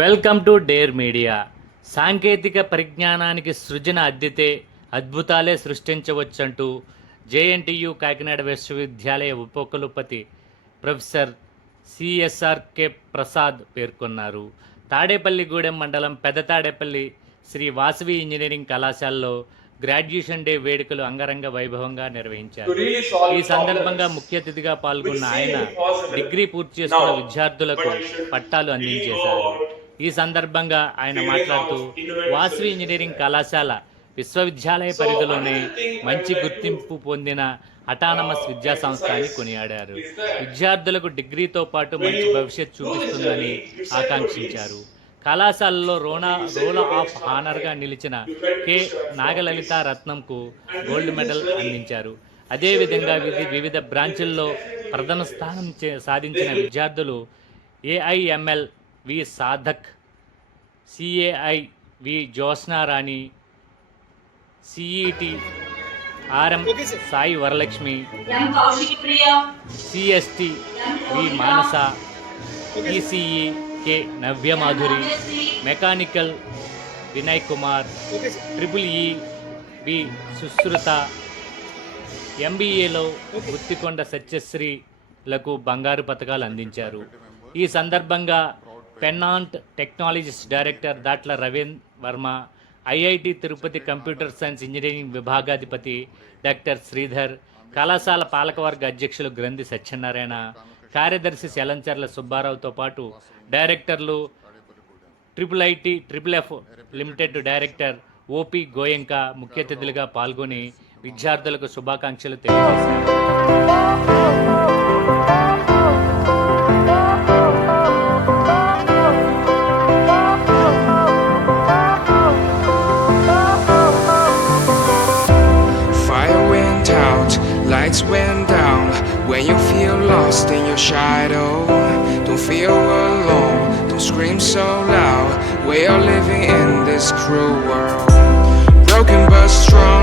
Welcome to dare media. సాంకేతిక పరిజ్ఞానానికి సృజన అద్దితే అద్భుతాలే సృష్టించవచ్చంటూ JNTU Kakinada విశ్వవిద్యాలయ ఉపకులపతి ప్రొఫెసర్ సిఎస్ఆర్కే ప్రసాద్ పేర్కొన్నారు. తాడేపల్లిగూడెం మండలం పెద్ద తాడేపల్లి శ్రీ వాసవి ఇంజనీరింగ్ కళాశాలలో గ్రాడ్యుయేషన్ డే వేడుకలు అంగరంగ వైభవంగా నిర్వహించారు. ఈ సందర్భంగా ముఖ్య అతిథిగా పాల్గొన్న ఆయన డిగ్రీ పూర్తి చేసుకున్న విద్యార్థులకు పట్టాలు అందించేశారు. ఈ సందర్భంగా ఆయన మాట్లాడుతూ వాసవి ఇంజనీరింగ్ కళాశాల విశ్వవిద్యాలయ పరిధిలోనే మంచి గుర్తింపు పొందిన అటానమస్ విద్యా సంస్థ అని కొనియాడారు. విద్యార్థులకు డిగ్రీతో పాటు మంచి భవిష్యత్ చూపిస్తుందని ఆకాంక్షించారు. కళాశాలలో రోనా రోల్ ఆఫ్ హానర్గా నిలిచిన కె. నాగలలిత రత్నంకు గోల్డ్ మెడల్ అందించారు. అదేవిధంగా వివిధ వివిధ బ్రాంచుల్లో ప్రథమ స్థానం చే- సాధించిన విద్యార్థులు AIML V Sadhak CAI V Jyotsnarani CET RM Sai Varalakshmi CST V Manasa ECE K Navyamadhuri mechanical Vinay Kumar triple E V Sushruta ఎంబీఏలో Guthikonda సత్యశ్రీలకు బంగారు పథకాలు అందించారు. ఈ సందర్భంగా Pennant Technologies director Datla Ravind Varma IIT Tirupati computer science engineering విభాగాధిపతి doctor Sridhar కళాశాల పాలకవర్గ అధ్యక్షులు గ్రంథి సత్యనారాయణ కార్యదర్శి శలంచర్ల సుబ్బారావుతో పాటు డైరెక్టర్లు triple IT triple F limited director OP Goenka ముఖ్య అతిథులుగా పాల్గొని విద్యార్థులకు శుభాకాంక్షలు తెలియజేశారు. lights went down. When you feel lost in your shadow Don't feel alone, don't scream so loud. We are living in this cruel world. Broken but strong.